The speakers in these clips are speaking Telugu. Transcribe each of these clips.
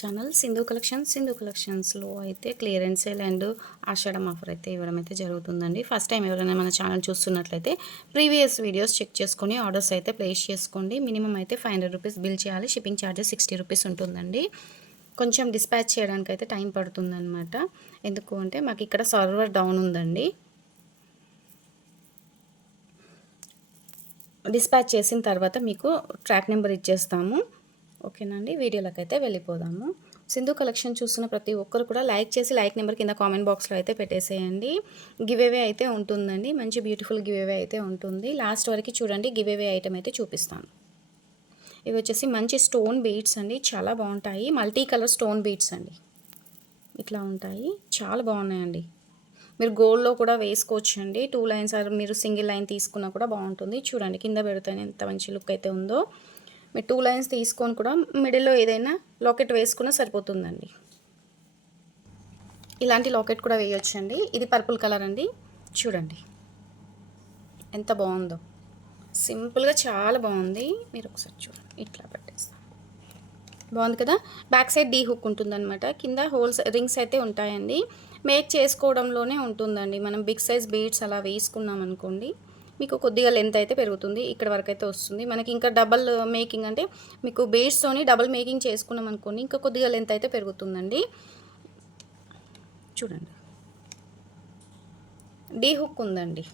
ఛానల్ సింధు కలెక్షన్స్లో అయితే clearance sale and Ashadham offer అయితే ఇవ్వడం అయితే జరుగుతుందండి. ఫస్ట్ టైం ఎవరైనా మన ఛానల్ చూస్తున్నట్లయితే ప్రీవియస్ వీడియోస్ చెక్ చేసుకొని ఆర్డర్స్ అయితే ప్లేస్ చేసుకోండి. మినిమం అయితే 500 రూపీస్ బిల్ చేయాలి. షిప్పింగ్ ఛార్జెస్ 60 రూపీస్ ఉంటుందండి. కొంచెం డిస్పాచ్ చేయడానికి అయితే టైం పడుతుందన్నమాట. ఎందుకు అంటే మాకు ఇక్కడ సర్వర్ డౌన్ ఉందండి. డిస్పాచ్ చేసిన తర్వాత మీకు ట్రాక్ నెంబర్ ఇచ్చేస్తాము. ఓకేనండి, వీడియోలోకి అయితే వెళ్ళిపోదాము. సింధు కలెక్షన్ చూస్తున్న ప్రతి ఒక్కరు కూడా లైక్ చేసి లైక్ నెంబర్ కింద కామెంట్ బాక్స్లో అయితే పెట్టేసేయండి. గివ్ అవే అయితే ఉంటుందండి. మంచి బ్యూటిఫుల్ గివ్ అవే అయితే ఉంటుంది. లాస్ట్ వరకు చూడండి, గివ్ అవే ఐటమ్ అయితే చూపిస్తాను. ఇవి వచ్చేసి మంచి స్టోన్ బీడ్స్ అండి, చాలా బాగుంటాయి. మల్టీ కలర్ స్టోన్ బీడ్స్ అండి, ఇట్లా ఉంటాయి. చాలా బాగున్నాయండి. మీరు గోల్డ్లో కూడా వేసుకోవచ్చు అండి. 2 లైన్స్ ఆర్ మీరు సింగిల్ లైన్ తీసుకున్నా కూడా బాగుంటుంది. చూడండి, కింద పెడితేనే ఎంత మంచి లుక్ అయితే ఉందో. మీరు 2 లైన్స్ తీసుకొని కూడా మిడిల్లో ఏదైనా లాకెట్ వేసుకున్నా సరిపోతుందండి. ఇలాంటి లాకెట్ కూడా వేయొచ్చండి. ఇది పర్పుల్ కలర్ అండి. చూడండి ఎంత బాగుందో, సింపుల్గా చాలా బాగుంది. మీరు ఒకసారి చూడండి, ఇట్లా పెట్టేస్తాం. బాగుంది కదా. బ్యాక్ సైడ్ డీ హుక్ ఉంటుందన్నమాట. కింద హోల్స్ రింగ్స్ అయితే ఉంటాయండి. మేక్ చేసుకోవడంలోనే ఉంటుందండి. మనం బిగ్ సైజ్ బీడ్స్ అలా వేసుకున్నాం అనుకోండి, మీకు కొద్దిగా లెంత్ అయితే పెరుగుతుంది. ఇక్కడ వరకు అయితే వస్తుంది. మనకి ఇంకా డబల్ మేకింగ్ అంటే మీకు బీడ్స్తోని డబల్ మేకింగ్ చేసుకున్నాం అనుకోండి, ఇంకా కొద్దిగా లెంత్ అయితే పెరుగుతుందండి. చూడండి, డీ హుక్ ఉందండి.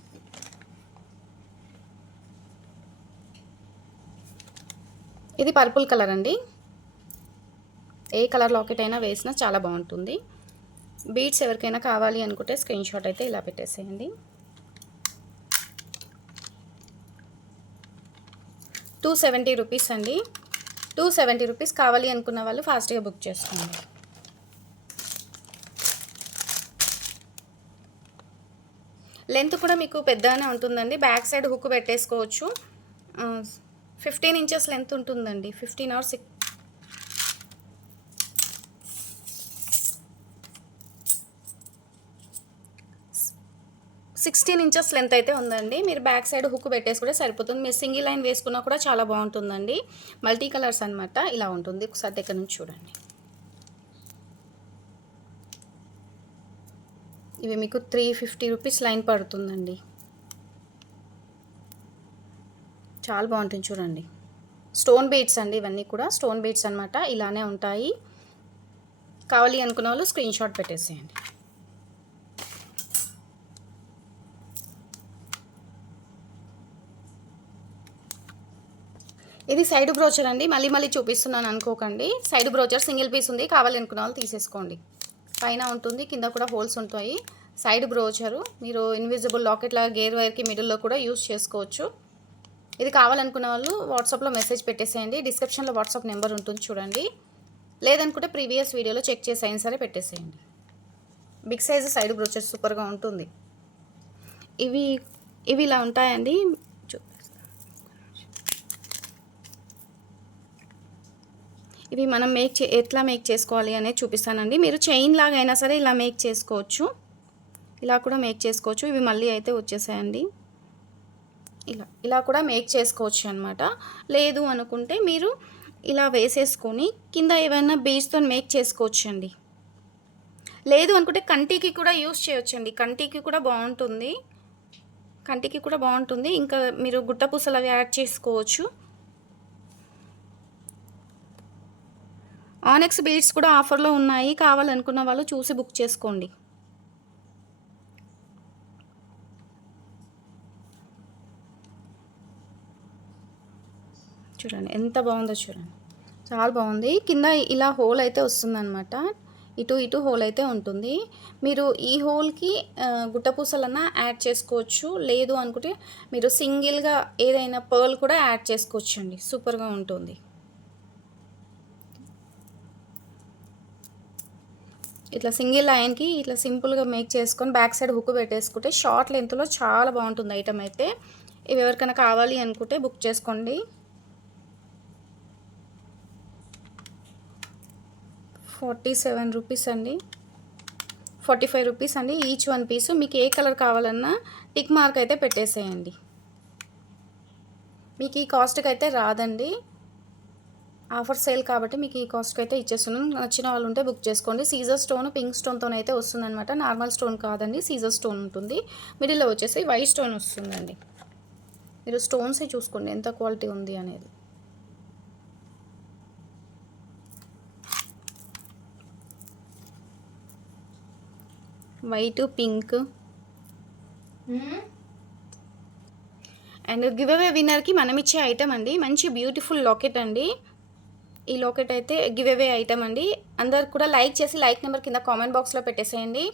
ఇది పర్పుల్ కలర్ అండి. ఏ కలర్ లాకెట్ అయినా వేసినా చాలా బాగుంటుంది. బీడ్స్ ఎవరికైనా కావాలి అనుకుంటే స్క్రీన్ షాట్ అయితే ఇలా పెట్టేసేయండి. 270 రూపీస్ అండి. 270 రూపీస్. కావాలి అనుకున్న వాళ్ళు ఫాస్ట్గా బుక్ చేసుకోండి. లెంత్ కూడా మీకు పెద్దగానే ఉంటుందండి. బ్యాక్ సైడ్ హుక్ పెట్టేసుకోవచ్చు. 15 ఇంచెస్ లెంత్ ఉంటుందండి. 15 ఆర్ 16 ఇంచెస్ లెంత్ అయితే ఉందండి. మీరు బ్యాక్ సైడ్ హుక్ పెట్టేసుకుంటే సరిపోతుంది. మీరు సింగిల్ లైన్ వేసుకున్నా కూడా చాలా బాగుంటుందండి. మల్టీ కలర్స్ అనమాట, ఇలా ఉంటుంది. ఒకసారి దగ్గర నుంచి చూడండి. ఇవి మీకు 350 రూపీస్ లైన్ పడుతుందండి. చాలా బాగుంటుంది. చూడండి, స్టోన్ బీడ్స్ అండి. ఇవన్నీ కూడా స్టోన్ బీడ్స్ అనమాట. ఇలానే ఉంటాయి. కావాలి అనుకున్న వాళ్ళు స్క్రీన్ షాట్ పెట్టేసేయండి. ఇది సైడ్ బ్రోచర్ అండి. మళ్ళీ చూపిస్తున్నాను అనుకోకండి. సైడ్ బ్రోచర్ సింగిల్ పీస్ ఉంది. కావాలి అనుకున్న వాళ్ళు తీసేసుకోండి. పైన ఉంటుంది, కింద కూడా హోల్స్ ఉంటాయి. సైడ్ బ్రోచరు మీరు ఇన్విజిబుల్ లాకెట్ లాగా గేర్ వైర్కి మిడిల్లో కూడా యూస్ చేసుకోవచ్చు. ఇది కావాలనుకున్న వాళ్ళు వాట్సాప్లో మెసేజ్ పెట్టేసేయండి. డిస్క్రిప్షన్లో వాట్సాప్ నెంబర్ ఉంటుంది, చూడండి. లేదనుకుంటే ప్రీవియస్ వీడియోలో చెక్ చేసి అయినా సరే పెట్టేసేయండి. బిగ్ సైజ్ సైడ్ బ్రోచర్ సూపర్గా ఉంటుంది. ఇవి ఇలా ఉంటాయండి. ఇవి మనం ఎట్లా మేక్ చేసుకోవాలి అనేది చూపిస్తానండి. మీరు చైన్ లాగా అయినా సరే ఇలా మేక్ చేసుకోవచ్చు. ఇలా కూడా మేక్ చేసుకోవచ్చు. ఇవి మళ్ళీ అయితే వచ్చేసాయండి. ఇలా కూడా మేక్ చేసుకోవచ్చు అనమాట. లేదు అనుకుంటే మీరు ఇలా వేసేసుకొని కింద ఏమైనా బీడ్స్తో మేక్ చేసుకోవచ్చు అండి. లేదు అనుకుంటే కంటికి కూడా యూస్ చేయొచ్చండి. కంటికి కూడా బాగుంటుంది. ఇంకా మీరు గుట్ట పూసలు అవి యాడ్ చేసుకోవచ్చు. ఆనెక్స్ బీడ్స్ కూడా ఆఫర్లో ఉన్నాయి. కావాలనుకున్న వాళ్ళు చూసి బుక్ చేసుకోండి. చూడండి ఎంత బాగుందో, చూడండి చాలా బాగుంది. కింద ఇలా హోల్ అయితే వస్తుందన్నమాట. ఇటు హోల్ అయితే ఉంటుంది. మీరు ఈ హోల్కి గుట్టపూసలన్నా యాడ్ చేసుకోవచ్చు. లేదు అనుకుంటే మీరు సింగిల్గా ఏదైనా పర్ల్ కూడా యాడ్ చేసుకోవచ్చు అండి. సూపర్గా ఉంటుంది. ఇట్లా సింగిల్ లైన్కి ఇట్లా సింపుల్గా మేక్ చేసుకొని బ్యాక్ సైడ్ హుక్ పెట్టేసుకుంటే షార్ట్ లెంత్లో చాలా బాగుంటుంది ఐటమ్ అయితే. ఇవి ఎవరికైనా కావాలి అనుకుంటే బుక్ చేసుకోండి. 47 రూపీస్ అండి. 45 రూపీస్ అండి ఈచ్ వన్ పీసు. మీకు ఏ కలర్ కావాలన్నా టిక్ మార్క్ అయితే పెట్టేసేయండి. మీకు ఈ కాస్ట్కి అయితే రాదండి. ఆఫర్ సేల్ కాబట్టి మీకు ఈ కాస్ట్కి అయితే ఇచ్చేస్తున్నాను. నచ్చిన వాళ్ళు ఉంటే బుక్ చేసుకోండి. సీజర్ స్టోన్ పింక్ స్టోన్తో అయితే వస్తుందన్నమాట. నార్మల్ స్టోన్ కాదండి, సీజర్ స్టోన్ ఉంటుంది. మిడిల్లో వచ్చేసి వైట్ స్టోన్ వస్తుందండి. మీరు స్టోన్సే చూసుకోండి ఎంత క్వాలిటీ ఉంది అనేది. White pink and give away విన్నర్కి మనం ఇచ్చే ఐటమ్ అండి, మంచి బ్యూటిఫుల్ లాకెట్ అండి. ఈ లాకెట్ అయితే గివ్ అవే ఐటమ్ అండి. అందరు కూడా లైక్ చేసి లైక్ నెంబర్ కింద కామెంట్ బాక్స్లో పెట్టేసేయండి.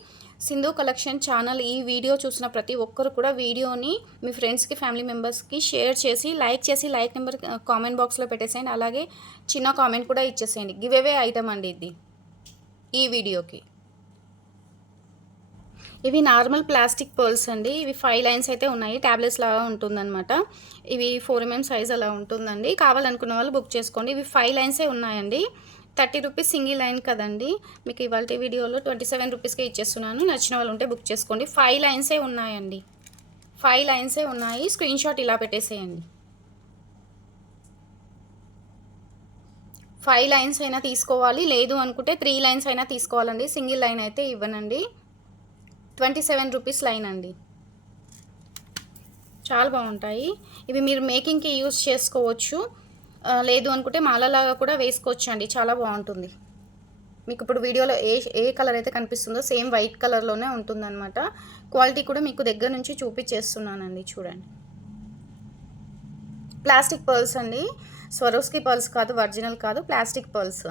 సింధు కలెక్షన్ ఛానల్ ఈ వీడియో చూసిన ప్రతి ఒక్కరు కూడా వీడియోని మీ ఫ్రెండ్స్కి ఫ్యామిలీ మెంబర్స్కి షేర్ చేసి లైక్ నెంబర్ కామెంట్ బాక్స్లో పెట్టేసేయండి. అలాగే చిన్న కామెంట్ కూడా ఇచ్చేసేయండి. గివ్ అవే ఐటమ్ అండి ఇది ఈ వీడియోకి. ఇవి నార్మల్ ప్లాస్టిక్ పర్ల్స్ అండి. ఇవి 5 లైన్స్ అయితే ఉన్నాయి. ట్యాబ్లెట్స్ లాగా ఉంటుందన్నమాట. ఇవి 4 mm సైజ్ అలా ఉంటుందండి. కావాలనుకున్న వాళ్ళు బుక్ చేసుకోండి. ఇవి 5 లైన్సే ఉన్నాయండి. 30 రూపీస్ సింగిల్ లైన్ కదండి. మీకు ఇవాళ వీడియోలో 27 రూపీస్కే ఇచ్చేస్తున్నాను. నచ్చిన వాళ్ళు ఉంటే బుక్ చేసుకోండి. 5 లైన్సే ఉన్నాయండి. 5 లైన్సే ఉన్నాయి. స్క్రీన్ షాట్ ఇలా పెట్టేసేయండి. 5 లైన్స్ అయినా తీసుకోవాలి, లేదు అనుకుంటే 3 లైన్స్ అయినా తీసుకోవాలండి. సింగిల్ లైన్ అయితే ఇవ్వనండి. 27 రూపీస్ లైన్ అండి. చాలా బాగుంటాయి ఇవి. మీరు మేకింగ్కి యూజ్ చేసుకోవచ్చు, లేదు అనుకుంటే మాలలాగా కూడా వేసుకోవచ్చు అండి. చాలా బాగుంటుంది. మీకు ఇప్పుడు వీడియోలో ఏ కలర్ అయితే కనిపిస్తుందో సేమ్ వైట్ కలర్లోనే ఉంటుందన్నమాట. క్వాలిటీ కూడా మీకు దగ్గర నుంచి చూపించేస్తున్నానండి. చూడండి, ప్లాస్టిక్ పర్ల్స్ అండి. స్వరోస్కి పర్ల్స్ కాదు, ఒరిజినల్ కాదు, ప్లాస్టిక్ పర్ల్స్.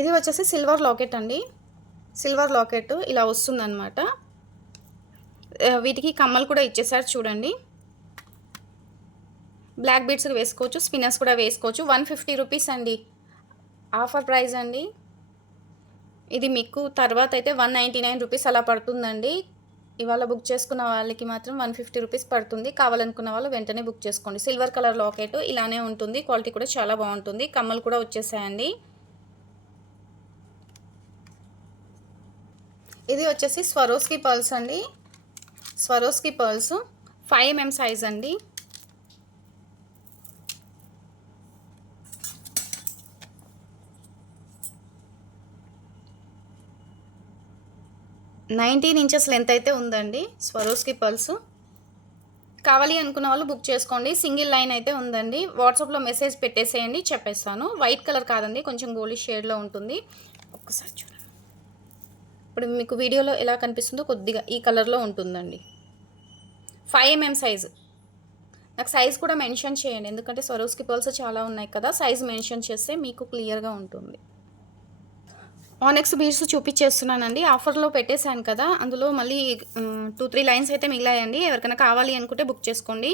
ఇది వచ్చేసి సిల్వర్ లాకెట్ అండి. సిల్వర్ లాకెట్ ఇలా వస్తుందన్నమాట. వీటికి కమ్మలు కూడా ఇచ్చేసారు చూడండి. బ్లాక్ బీడ్స్ వేసుకోవచ్చు, స్పిన్నర్స్ కూడా వేసుకోవచ్చు. 150 రూపీస్ అండి, ఆఫర్ ప్రైస్ అండి. ఇది మీకు తర్వాత అయితే 199 రూపీస్ అలా పడుతుందండి. ఇవాళ బుక్ చేసుకున్న వాళ్ళకి మాత్రం 150 రూపీస్ పడుతుంది. కావాలనుకున్న వాళ్ళు వెంటనే బుక్ చేసుకోండి. సిల్వర్ కలర్ లాకెట్ ఇలానే ఉంటుంది. క్వాలిటీ కూడా చాలా బాగుంటుంది. కమ్మలు కూడా వచ్చేసాయండి. ఇది వచ్చేసి స్వరోస్కి పర్ల్స్ అండి. స్వరోస్కి పర్ల్స్ 5 mm సైజ్ అండి. నైన్టీన్ ఇంచెస్ లెంత్ అయితే ఉందండి స్వరోస్కి పర్ల్స్. కావాలి అనుకున్న వాళ్ళు బుక్ చేసుకోండి. సింగిల్ లైన్ అయితే ఉందండి. వాట్సాప్లో మెసేజ్ పెట్టేసేయండి, చెప్పేస్తాను. వైట్ కలర్ కాదండి, కొంచెం గోల్డ్ షేడ్లో ఉంటుంది. ఒక్కసారి చూడండి. ఇప్పుడు మీకు వీడియోలో ఎలా కనిపిస్తుందో కొద్దిగా ఈ కలర్లో ఉంటుందండి. 5 mm సైజు. నాకు సైజ్ కూడా మెన్షన్ చేయండి, ఎందుకంటే స్వరోస్కి పర్ల్స్ చాలా ఉన్నాయి కదా. సైజ్ మెన్షన్ చేస్తే మీకు క్లియర్గా ఉంటుంది. ఆనెక్స్ బీడ్స్ చూపించేస్తున్నానండి. ఆఫర్లో పెట్టేశాను కదా, అందులో మళ్ళీ 2-3 లైన్స్ అయితే మిగిలాయండి. ఎవరికైనా కావాలి అనుకుంటే బుక్ చేసుకోండి.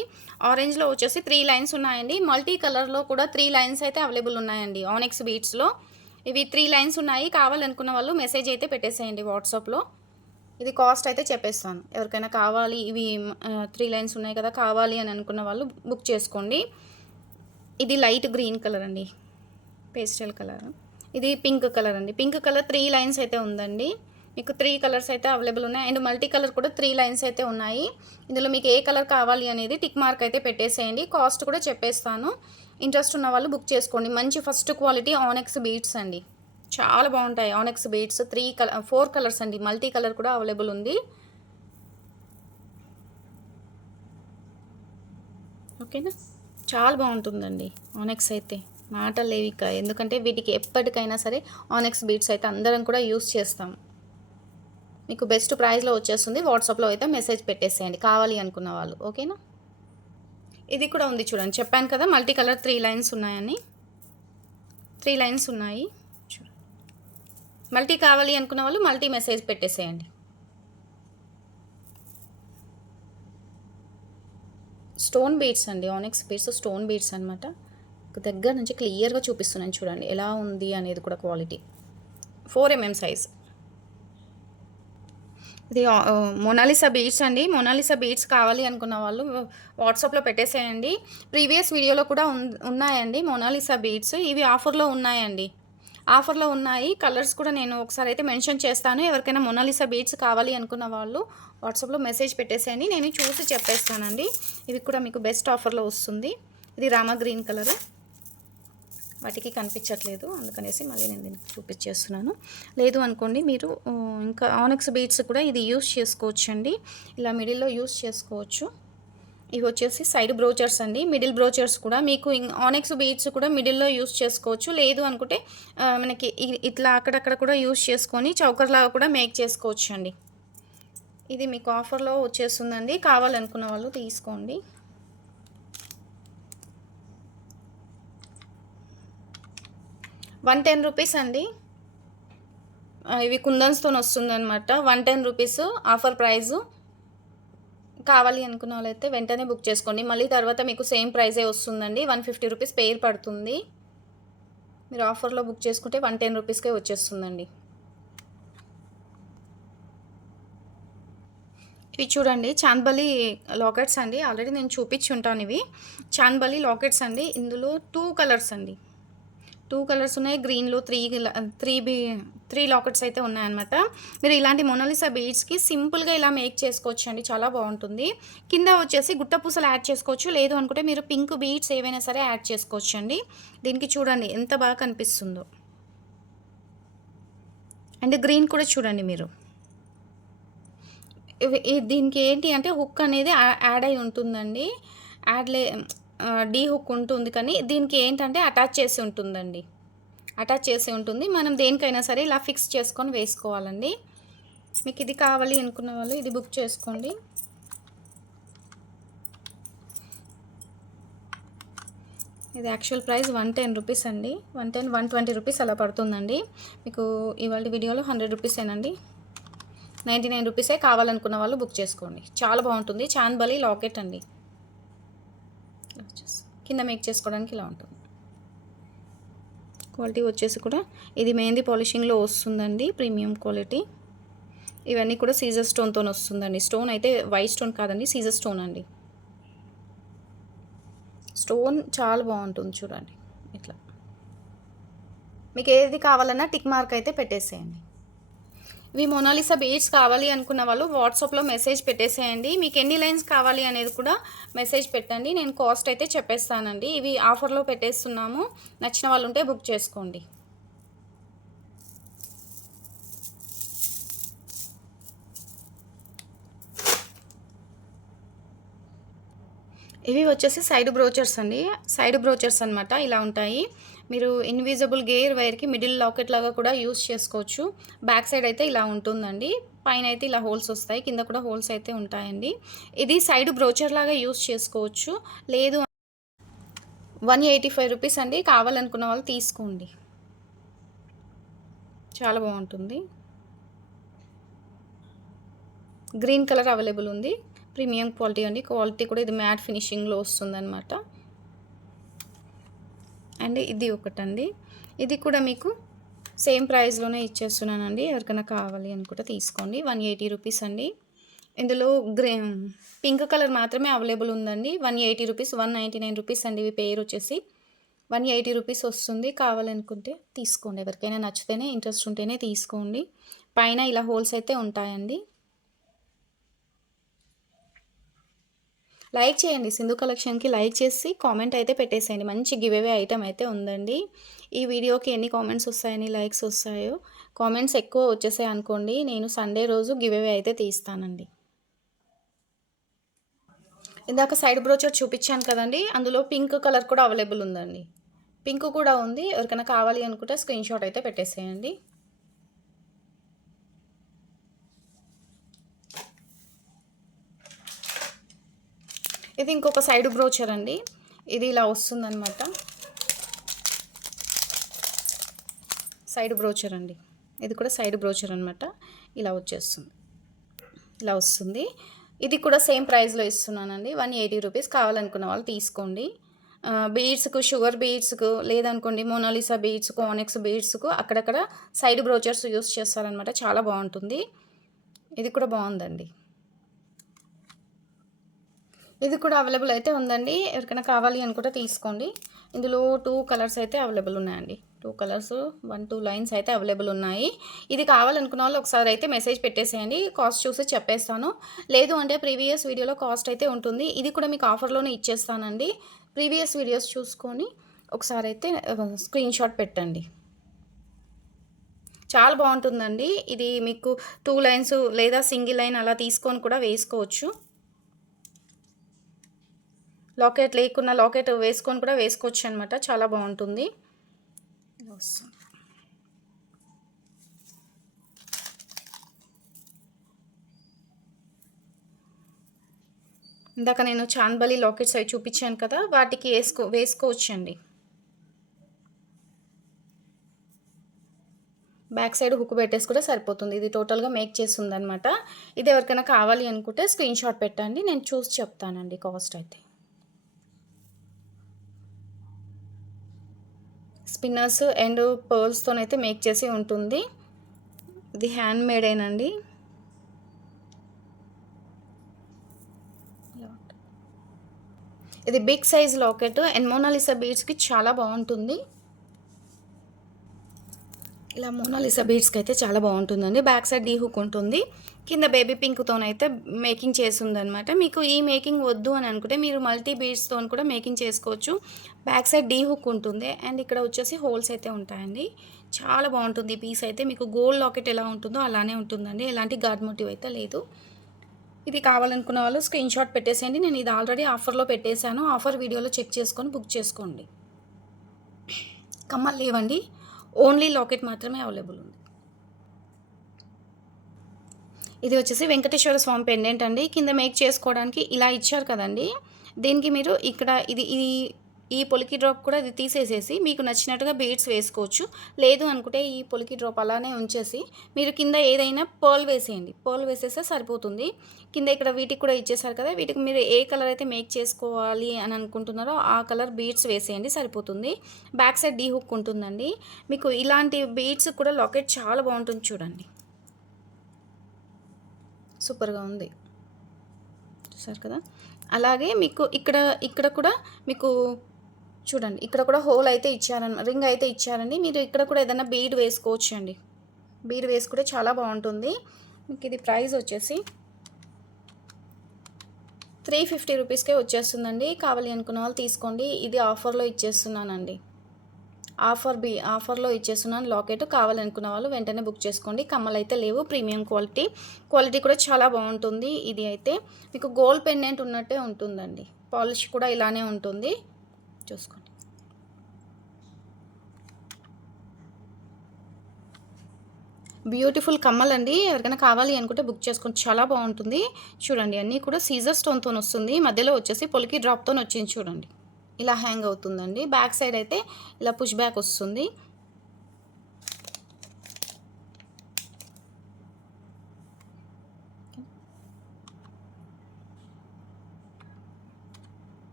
ఆరెంజ్లో వచ్చేసి 3 లైన్స్ ఉన్నాయండి. మల్టీ కలర్లో కూడా 3 లైన్స్ అయితే అవైలబుల్ ఉన్నాయండి ఆనెక్స్ బీడ్స్లో. ఇవి 3 లైన్స్ ఉన్నాయి. కావాలనుకున్న వాళ్ళు మెసేజ్ అయితే పెట్టేసేయండి వాట్సాప్లో. ఇది కాస్ట్ అయితే చెప్పేస్తాను. ఎవరికైనా కావాలి, ఇవి 3 లైన్స్ ఉన్నాయి కదా, కావాలి అని అనుకున్న వాళ్ళు బుక్ చేసుకోండి. ఇది లైట్ గ్రీన్ కలర్ అండి, పేస్టల్ కలర్. ఇది పింక్ కలర్ అండి. పింక్ కలర్ 3 లైన్స్ అయితే ఉందండి. మీకు 3 కలర్స్ అయితే అవైలబుల్ ఉన్నాయి. అండ్ మల్టీ కలర్ కూడా 3 లైన్స్ అయితే ఉన్నాయి. ఇందులో మీకు ఏ కలర్ కావాలి అనేది టిక్ మార్క్ అయితే పెట్టేసేయండి. కాస్ట్ కూడా చెప్పేస్తాను. ఇంట్రెస్ట్ ఉన్న వాళ్ళు బుక్ చేసుకోండి. మంచి ఫస్ట్ క్వాలిటీ ఆనెక్స్ బీడ్స్ అండి. చాలా బాగుంటాయి ఆనెక్స్ బీడ్స్. 4 కలర్స్ అండి. మల్టీ కలర్ కూడా అవైలబుల్ ఉంది. ఓకేనా, చాలా బాగుంటుందండి ఆనెక్స్ అయితే. మాటలు లేవిక, ఎందుకంటే వీటికి ఎప్పటికైనా సరే ఆనెక్స్ బీడ్స్ అయితే అందరం కూడా యూస్ చేస్తాం. మీకు బెస్ట్ ప్రైస్లో వచ్చేస్తుంది. వాట్సాప్లో అయితే మెసేజ్ పెట్టేసేయండి కావాలి అనుకున్న వాళ్ళు. ఓకేనా, ఇది కూడా ఉంది చూడండి. చెప్పాను కదా మల్టీ కలర్ 3 లైన్స్ ఉన్నాయని. 3 లైన్స్ ఉన్నాయి చూడండి. మల్టీ కావాలి అనుకున్న వాళ్ళు మల్టీ మెసేజ్ పెట్టేసేయండి. స్టోన్ బీడ్స్ అండి, ఆనెక్స్ బీడ్స్ స్టోన్ బీడ్స్ అనమాట. దగ్గర నుంచి క్లియర్గా చూపిస్తున్నాను చూడండి ఎలా ఉంది అనేది కూడా. Quality 4 mm size. ఇది మొనాలిసా బీడ్స్ అండి. మొనాలిసా బీడ్స్ కావాలి అనుకున్న వాళ్ళు వాట్సాప్లో పెట్టేసేయండి. ప్రీవియస్ వీడియోలో కూడా ఉన్నాయండి మొనాలిసా బీడ్స్. ఇవి ఆఫర్లో ఉన్నాయండి. ఆఫర్లో ఉన్నాయి. కలర్స్ కూడా నేను ఒకసారి అయితే మెన్షన్ చేస్తాను. ఎవరికైనా మొనాలిసా బీడ్స్ కావాలి అనుకున్న వాళ్ళు వాట్సాప్లో మెసేజ్ పెట్టేసేయండి, నేను చూసి చెప్పేస్తానండి. ఇది కూడా మీకు బెస్ట్ ఆఫర్లో వస్తుంది. ఇది రామా గ్రీన్ కలర్. వాటికి కనిపించట్లేదు, అందుకనేసి మళ్ళీ నేను దీనికి చూపించేస్తున్నాను. లేదు అనుకోండి మీరు ఇంకా ఆనెక్స్ బీడ్స్ కూడా ఇది యూస్ చేసుకోవచ్చు అండి. ఇలా మిడిల్లో యూస్ చేసుకోవచ్చు. ఇవి వచ్చేసి సైడ్ బ్రోచర్స్ అండి. మిడిల్ బ్రోచర్స్ కూడా మీకు ఆనెక్స్ బీడ్స్ కూడా మిడిల్లో యూస్ చేసుకోవచ్చు. లేదు అనుకుంటే మనకి ఇట్లా అక్కడక్కడ కూడా యూస్ చేసుకొని చౌకర్లాగా కూడా మేక్ చేసుకోవచ్చు అండి. ఇది మీకు ఆఫర్లో వచ్చేస్తుందండి. కావాలనుకున్న వాళ్ళు తీసుకోండి. ₹110 అండి. ఇవి కుందన్స్తో వస్తుందన్నమాట. ₹110 ఆఫర్ ప్రైజు. కావాలి అనుకున్న వాళ్ళైతే వెంటనే బుక్ చేసుకోండి. మళ్ళీ తర్వాత మీకు సేమ్ ప్రైజే వస్తుందండి. ₹150 పెయిర్ పడుతుంది. మీరు ఆఫర్లో బుక్ చేసుకుంటే ₹110కే వచ్చేస్తుందండి. ఇవి చూడండి, చాంద్బలి లాకెట్స్ అండి. ఆల్రెడీ నేను చూపించి ఉంటాను. ఇవి చాంద్బలి లాకెట్స్ అండి. ఇందులో 2 కలర్స్ అండి. 2 కలర్స్ ఉన్నాయి. గ్రీన్లో 3 లాకెట్స్ అయితే ఉన్నాయన్నమాట. మీరు ఇలాంటి మొనాలిసా బీడ్స్కి సింపుల్గా ఇలా మేక్ చేసుకోవచ్చు అండి. చాలా బాగుంటుంది. కింద వచ్చేసి గుట్టపూసలు యాడ్ చేసుకోవచ్చు. లేదు అనుకుంటే మీరు పింక్ బీడ్స్ ఏవైనా సరే యాడ్ చేసుకోవచ్చు అండి. దీనికి చూడండి ఎంత బాగా కనిపిస్తుందో. అండ్ గ్రీన్ కూడా చూడండి మీరు. దీనికి ఏంటి అంటే హుక్ అనేది యాడ్ అయి ఉంటుందండి. డీ హుక్ ఉంటుంది, కానీ దీనికి ఏంటంటే అటాచ్ చేసి ఉంటుందండి. మనం దేనికైనా సరే ఇలా ఫిక్స్ చేసుకొని వేసుకోవాలండి. మీకు ఇది కావాలి అనుకున్న వాళ్ళు ఇది బుక్ చేసుకోండి. ఇది యాక్చువల్ ప్రైస్ ₹110 అండి. ₹120 అలా పడుతుందండి. మీకు ఇవాళ వీడియోలో ₹100 ₹99 కావాలనుకున్న వాళ్ళు బుక్ చేసుకోండి. చాలా బాగుంటుంది. చాంద్బలి లాకెట్ అండి. కింద మేక్ చేసుకోవడానికి ఇలా ఉంటుంది. క్వాలిటీ వచ్చేసి కూడా ఇది మెహందీ పాలిషింగ్లో వస్తుందండి. Premium quality. ఇవన్నీ కూడా సీజర్ స్టోన్తో వస్తుందండి. స్టోన్ అయితే వైట్ స్టోన్ కాదండి, సీజర్ స్టోన్ అండి. స్టోన్ చాలా బాగుంటుంది చూడండి. ఇట్లా మీకు ఏది కావాలన్నా టిక్ మార్క్ అయితే పెట్టేసేయండి. ఇవి మొనాలిసా బీడ్స్ కావాలి అనుకున్న వాళ్ళు వాట్సాప్లో మెసేజ్ పెట్టేసేయండి. మీకు ఎన్ని లైన్స్ కావాలి అనేది కూడా మెసేజ్ పెట్టండి. నేను కాస్ట్ అయితే చెప్పేస్తానండి. ఇవి ఆఫర్లో పెట్టేస్తున్నాము. నచ్చిన వాళ్ళు ఉంటే బుక్ చేసుకోండి. ఇవి వచ్చేసి సైడ్ బ్రోచర్స్ అండి. సైడ్ బ్రోచర్స్ అనమాట. ఇలా ఉంటాయి. మీరు ఇన్విజిబుల్ గేర్ వైర్కి మిడిల్ లాకెట్ లాగా కూడా యూస్ చేసుకోవచ్చు. బ్యాక్ సైడ్ అయితే ఇలా ఉంటుందండి. పైన అయితే ఇలా హోల్స్ వస్తాయి, కింద కూడా హోల్స్ అయితే ఉంటాయండి. ఇది సైడ్ బ్రోచర్ లాగా యూస్ చేసుకోవచ్చు. లేదు ₹185 అండి. కావాలనుకున్న వాళ్ళు తీసుకోండి. చాలా బాగుంటుంది. గ్రీన్ కలర్ అవైలబుల్ ఉంది. ప్రీమియం క్వాలిటీ అండి. క్వాలిటీ కూడా ఇది మ్యాట్ ఫినిషింగ్లో వస్తుందన్నమాట. అండ్ ఇది ఒకటండి. ఇది కూడా మీకు సేమ్ ప్రైస్లోనే ఇచ్చేస్తున్నానండి. ఎవరికైనా కావాలి అనుకుంటే తీసుకోండి. ₹180 అండి. ఇందులో పింక్ కలర్ మాత్రమే అవైలబుల్ ఉందండి. ₹180, ₹199 అండి. ఇవి పేరు వచ్చేసి ₹180 వస్తుంది. కావాలనుకుంటే తీసుకోండి. ఎవరికైనా నచ్చితేనే, ఇంట్రెస్ట్ ఉంటేనే తీసుకోండి. పైన ఇలా హోల్స్ అయితే ఉంటాయండి. లైక్ చేయండి. సింధు కలెక్షన్కి లైక్ చేసి కామెంట్ అయితే పెట్టేసేయండి. మంచి గివ్ అవే ఐటమ్ అయితే ఉందండి. ఈ వీడియోకి ఎన్ని కామెంట్స్ వస్తాయని, లైక్స్ వస్తాయో, కామెంట్స్ ఎక్కువ వచ్చేసాయి అనుకోండి, నేను సండే రోజు గివ్ అవే అయితే తీస్తానండి. ఇందాక సైడ్ బ్రోచర్ చూపించాను కదండి, అందులో పింక్ కలర్ కూడా అవైలబుల్ ఉందండి. పింక్ కూడా ఉంది. ఎవరికైనా కావాలి అనుకుంటే స్క్రీన్ షాట్ అయితే పెట్టేసేయండి. ఇది ఇంకొక సైడ్ బ్రోచర్ అండి. ఇది ఇలా వస్తుందన్నమాట. సైడ్ బ్రోచర్ అండి. ఇది కూడా సైడ్ బ్రోచర్ అనమాట. ఇలా వస్తుంది. ఇది కూడా సేమ్ ప్రైస్లో ఇస్తున్నానండి. ₹180 కావాలనుకున్న వాళ్ళు తీసుకోండి. బీడ్స్కు, షుగర్ బీడ్స్కు, లేదనుకోండి మోనాలిసా బీడ్స్కు, ఆనెక్స్ బీడ్స్కు అక్కడక్కడ సైడ్ బ్రోచర్స్ యూస్ చేస్తారనమాట. చాలా బాగుంటుంది. ఇది కూడా బాగుందండి. ఇది కూడా అవైలబుల్ అయితే ఉందండి. ఎవరికైనా కావాలి అనుకుంటే తీసుకోండి. ఇందులో 2 కలర్స్ అయితే అవైలబుల్ ఉన్నాయండి. 2 కలర్స్ 1-2 లైన్స్ అయితే అవైలబుల్ ఉన్నాయి. ఇది కావాలనుకున్న వాళ్ళు ఒకసారి అయితే మెసేజ్ పెట్టేసేయండి. కాస్ట్ చూసి చెప్పేస్తాను. లేదు అంటే ప్రీవియస్ వీడియోలో కాస్ట్ అయితే ఉంటుంది. ఇది కూడా మీకు ఆఫర్లోనే ఇచ్చేస్తానండి. ప్రీవియస్ వీడియోస్ చూసుకొని ఒకసారి అయితే స్క్రీన్ షాట్ పెట్టండి. చాలా బాగుంటుందండి. ఇది మీకు 2 లైన్స్ లేదా సింగిల్ లైన్ అలా తీసుకొని కూడా వేసుకోవచ్చు. లాకెట్ లేకున్నా లాకెట్ వేసుకొని కూడా వేసుకోవచ్చు అనమాట. చాలా బాగుంటుంది. ఇందాక నేను చాందబలి లాకెట్స్ అవి చూపించాను కదా, వాటికి వేసుకోవచ్చండి. బ్యాక్ సైడ్ హుక్ పెట్టేసి కూడా సరిపోతుంది. ఇది టోటల్గా మేక్ చేస్తుంది అనమాట. ఇది ఎవరికైనా కావాలి అనుకుంటే స్క్రీన్ షాట్ పెట్టండి, నేను చూసి చెప్తానండి కాస్ట్ అయితే. స్పిన్నర్స్ అండ్ పర్ల్స్తోనైతే మేక్ చేసి ఉంటుంది. ఇది హ్యాండ్ మేడేనండి. ఇది big size locket and Monalisa బీడ్స్కి చాలా బాగుంటుంది. ఇలా మోనాలిసా బీడ్స్కి అయితే చాలా బాగుంటుందండి. బ్యాక్ సైడ్ డీ హుక్ ఉంటుంది, కింద బేబీ పింక్తోనైతే మేకింగ్ చేస్తుందనమాట. మీకు ఈ మేకింగ్ వద్దు అని అనుకుంటే మీరు మల్టీ బీడ్స్తో కూడా మేకింగ్ చేసుకోవచ్చు. బ్యాక్ సైడ్ డీ హుక్ ఉంటుంది అండ్ ఇక్కడ వచ్చేసి హోల్స్ అయితే ఉంటాయండి. చాలా బాగుంటుంది ఈ పీస్ అయితే. మీకు గోల్డ్ లాకెట్ ఎలా ఉంటుందో అలానే ఉంటుందండి, ఎలాంటి గాడ్ మోటివ్ అయితే లేదు. ఇది కావాలనుకున్న వాళ్ళు స్క్రీన్ షాట్ పెట్టేసేయండి. నేను ఇది ఆల్రెడీ ఆఫర్లో పెట్టేశాను, ఆఫర్ వీడియోలో చెక్ చేసుకొని బుక్ చేసుకోండి. కమ్మలు లేవండి, ఓన్లీ లాకెట్ మాత్రమే అవైలబుల్ ఉంది. ఇది వచ్చేసి వెంకటేశ్వర స్వామి పెండెంట్ అండి. కింద మేక్ చేసుకోవడానికి ఇలా ఇచ్చారు కదండి, దీనికి మీరు ఇక్కడ ఈ పొలికి డ్రాప్ కూడా ఇది తీసేసేసి మీకు నచ్చినట్టుగా బీడ్స్ వేసుకోవచ్చు. లేదు అనుకుంటే ఈ పొలికి డ్రాప్ అలానే ఉంచేసి మీరు కింద ఏదైనా పర్ల్ వేసేయండి. పర్ల్ వేసేస్తే సరిపోతుంది. కింద ఇక్కడ వీటికి కూడా ఇచ్చేసారు కదా, వీటికి మీరు ఏ కలర్ అయితే మేక్ చేసుకోవాలి అని అనుకుంటున్నారో ఆ కలర్ బీడ్స్ వేసేయండి, సరిపోతుంది. బ్యాక్ సైడ్ డీ హుక్ ఉంటుందండి. మీకు ఇలాంటి బీడ్స్ కూడా లాకెట్ చాలా బాగుంటుంది చూడండి, సూపర్గా ఉంది, చూసారు కదా. అలాగే మీకు ఇక్కడ కూడా మీకు చూడండి, ఇక్కడ కూడా హోల్ అయితే ఇచ్చారని, రింగ్ అయితే ఇచ్చారండి. మీరు ఇక్కడ కూడా ఏదైనా బీడ్ వేసుకోవచ్చు అండి. బీడ్ వేసుకుంటే చాలా బాగుంటుంది. మీకు ఇది ప్రైస్ వచ్చేసి 350 రూపీస్కే వచ్చేస్తుందండి. కావాలి అనుకున్న వాళ్ళు తీసుకోండి. ఇది ఆఫర్లో ఇచ్చేస్తున్నానండి, ఆఫర్లో ఇచ్చేస్తున్నాను లాకెట్. కావాలనుకున్న వాళ్ళు వెంటనే బుక్ చేసుకోండి. కమ్మలు అయితే లేవు, ప్రీమియం క్వాలిటీ కూడా చాలా బాగుంటుంది. ఇది అయితే మీకు గోల్డ్ పెండెంట్ ఉన్నట్టే ఉంటుందండి, పాలిష్ కూడా ఇలానే ఉంటుంది, చూసుకోండి. బ్యూటిఫుల్ కమ్మలండి, ఎవరికైనా కావాలి అనుకుంటే బుక్ చేసుకోండి, చాలా బాగుంటుంది. చూడండి అన్నీ కూడా సీజర్ స్టోన్తో వస్తుంది, మధ్యలో వచ్చేసి పొలికి డ్రాప్తో వచ్చింది చూడండి. ఇలా హ్యాంగ్ అవుతుందండి. బ్యాక్ సైడ్ అయితే ఇలా పుష్ బ్యాక్ వస్తుంది.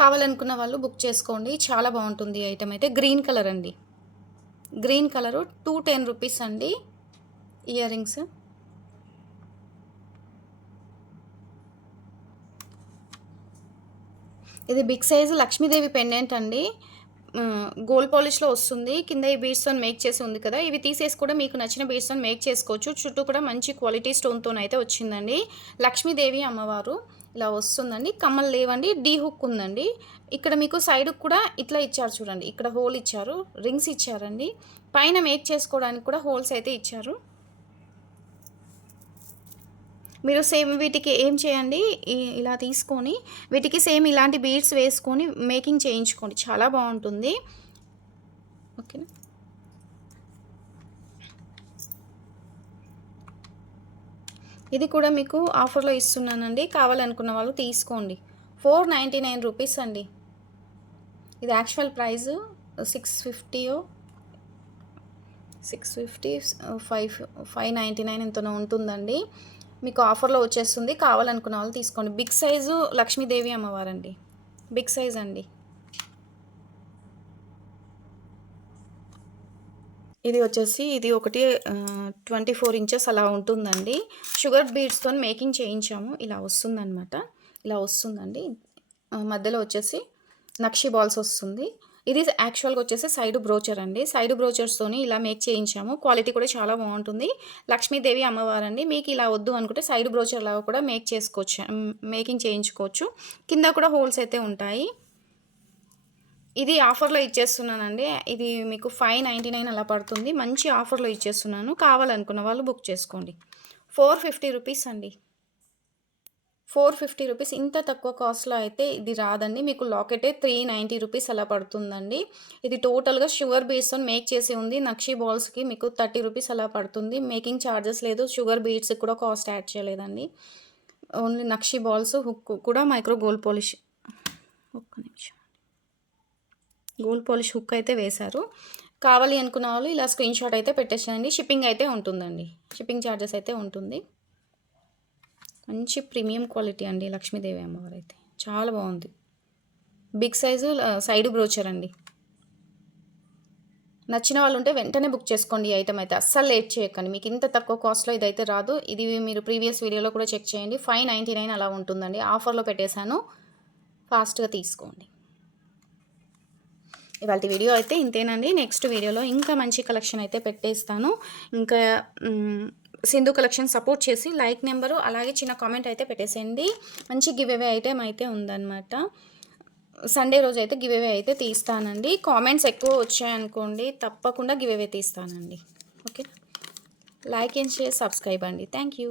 కావాలనుకున్న వాళ్ళు బుక్ చేసుకోండి, చాలా బాగుంటుంది. ఐటమ్ అయితే గ్రీన్ కలర్ అండి, గ్రీన్ కలరు 210 రూపీస్ అండి. ఇయర్ రింగ్స్ ఇది బిగ్ సైజు లక్ష్మీదేవి పెండెంట్ అండి. గోల్డ్ పాలిష్లో వస్తుంది. కింద ఈ బీడ్స్తో మేక్ చేసి ఉంది కదా, ఇవి తీసేసి కూడా మీకు నచ్చిన బీడ్స్తో మేక్ చేసుకోవచ్చు. చుట్టూ కూడా మంచి క్వాలిటీ స్టోన్తో అయితే వచ్చిందండి. లక్ష్మీదేవి అమ్మవారు ఇలా వస్తుందండి. కమ్మలు లేవండి, డీ హుక్ ఉందండి. ఇక్కడ మీకు సైడ్ కూడా ఇట్లా ఇచ్చారు చూడండి, ఇక్కడ హోల్ ఇచ్చారు, రింగ్స్ ఇచ్చారండి. పైన మేక్ చేసుకోవడానికి కూడా హోల్స్ అయితే ఇచ్చారు. మీరు సేమ్ వీటికి ఏం చేయండి, ఇలా తీసుకొని వీటికి సేమ్ ఇలాంటి బీడ్స్ వేసుకొని మేకింగ్ చేయించుకోండి, చాలా బాగుంటుంది. ఓకేనా. ఇది కూడా మీకు ఆఫర్లో ఇస్తున్నానండి, కావాలనుకున్న వాళ్ళు తీసుకోండి. 499 రూపీస్ అండి. ఇది యాక్చువల్ ప్రైస్ 650 599 ఎంతనో ఉంటుందండి. మీకు ఆఫర్లో వచ్చేస్తుంది, కావాలనుకున్న వాళ్ళు తీసుకోండి. బిగ్ సైజు లక్ష్మీదేవి అమ్మవారండి, బిగ్ సైజ్ అండి. ఇది వచ్చేసి ఇది ఒకటి 24 ఇంచెస్ అలా ఉంటుందండి. షుగర్ బీడ్స్తో మేకింగ్ చేయించాము, ఇలా వస్తుందన్నమాట, ఇలా వస్తుందండి. మధ్యలో వచ్చేసి నక్షి బాల్స్ వస్తుంది. ఇది యాక్చువల్‌గా వచ్చేసి సైడ్ బ్రోచర్ అండి. సైడ్ బ్రోచర్స్‌తోని ఇలా మేక్ చేయించాము. క్వాలిటీ కూడా చాలా బావుంటుంది. లక్ష్మీదేవి అమ్మవారండి. మీకు ఇలా వద్దు అనుకుంటే సైడ్ బ్రోచర్ లాగా కూడా మేక్ చేసుకోవచ్చు. మేకింగ్ చేయించుకోవచ్చు. కింద కూడా హోల్స్ అయితే ఉంటాయి. ఇది ఆఫర్‌లో ఇచ్చేస్తున్నానండి. ఇది మీకు 599 అలా పడుతుంది. మంచి ఆఫర్‌లో ఇచ్చేస్తున్నాను. కావాలనుకున్న వాళ్ళు బుక్ చేసుకోండి. 450 రూపీస్ అండి. 450 రూపీస్ ఇంత తక్కువ కాస్ట్‌లో అయితే ఇది రాదండి. మీకు లాకెటే 390 రూపీస్ అలా పడుతుందండి. ఇది టోటల్‌గా షుగర్ బేస్‌తోని మేక్ చేసి ఉంది. నక్షి బాల్స్‌కి మీకు 30 రూపీస్ అలా పడుతుంది. మేకింగ్ చార్జెస్ లేదు. షుగర్ బీడ్స్‌కి కూడా కాస్ట్ యాడ్ చేయలేదండి. ఓన్లీ నక్షి బాల్స్, హుక్ కూడా మైక్రో గోల్డ్ పాలిష్ ఒక్క నిమిషం. గోల్డ్ పాలిష్ హుక్ అయితే వేశారు. కావాలి అనుకున్న వాళ్ళు ఇలా స్క్రీన్‌షాట్ అయితే పెట్టేసేయండి. షిప్పింగ్ అయితే ఉంటుందండి. షిప్పింగ్ చార్జెస్ అయితే ఉంటుంది. మంచి ప్రీమియం క్వాలిటీ అండి లక్ష్మీదేవి అమ్మవారైతే. చాలా బాగుంది. బిగ్ సైజు సైడ్ బ్రోచర్ అండి. నచ్చిన వాళ్ళు ఉంటే వెంటనే బుక్ చేసుకోండి ఈ ఐటమ్ అయితే. అస్సలు లేట్ చేయకండి. మీకు ఇంత తక్కువ కాస్ట్‌లో ఇదైతే రాదు. ఇది మీరు ప్రీవియస్ వీడియోలో కూడా చెక్ చేయండి. 599 అలా ఉంటుందండి. ఆఫర్‌లో పెట్టేశాను. ఫాస్ట్‌గా తీసుకోండి. ఇవాల్టి వీడియో అయితే ఇంతేనండి. నెక్స్ట్ వీడియోలో ఇంకా మంచి కలెక్షన్ అయితే పెట్టేస్తాను. ఇంకా సింధు కలెక్షన్ సపోర్ట్ చేసి లైక్ నెంబరు అలాగే చిన్న కామెంట్ అయితే పెట్టేసేయండి. మంచి గివ్ అవే ఐటెమ్ అయితే ఉందన్నమాట. సండే రోజు అయితే గివ్ అవే అయితే తీస్తానండి. కామెంట్స్ ఎక్కువ వచ్చాయనుకోండి తప్పకుండా గివ్ అవే తీస్తానండి. Okay. Like and share, subscribe అండి. Thank you.